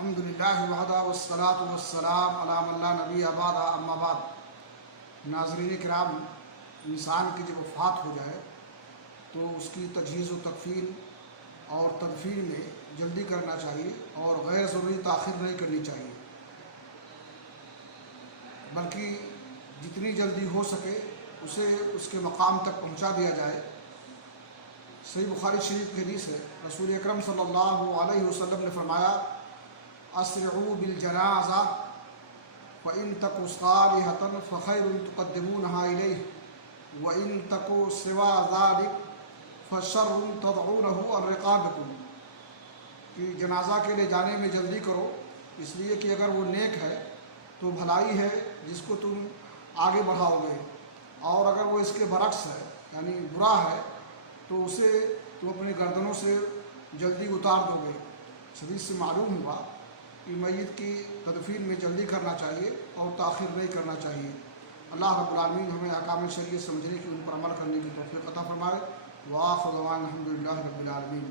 الحمدللہ وحدہ والصلاة والسلام علی من لا نبی بعد اما بعد۔ ناظرین کرام، انسان کی جب وفات ہو جائے تو اس کی تجہیز و تکفین اور تدفین میں جلدی کرنا چاہیے اور غیر ضروری تاخیر نہیں کرنی چاہیے، بلکہ جتنی جلدی ہو سکے اسے اس کے مقام تک پہنچا دیا جائے۔ صحیح بخاری شریف کی حدیث ہے، رسول اکرم صلی اللہ علیہ وسلم نے فرمایا: اسرعوا بالجنازہ فإن تک صالحۃ فخیر تقدمونها الیہ وإن تک سوا ذلک فشر تدعونہ عن رقابکم، کہ جنازہ کے لے جانے میں جلدی کرو، اس لیے کہ اگر وہ نیک ہے تو بھلائی ہے جس کو تم آگے بڑھاؤ گے، اور اگر وہ اس کے برعکس ہے یعنی برا ہے تو اسے تم اپنی گردنوں سے جلدی اتار دو گے۔ اس حدیث سے معلوم ہوا کہ میت کی تدفین میں جلدی کرنا چاہیے اور تاخیر نہیں کرنا چاہیے۔ اللہ رب العالمین ہمیں احکام شریعت سمجھنے کی، ان پر عمل کرنے کی توفیق عطا فرمائے۔ وآخر دعوانا الحمدللہ رب العالمین۔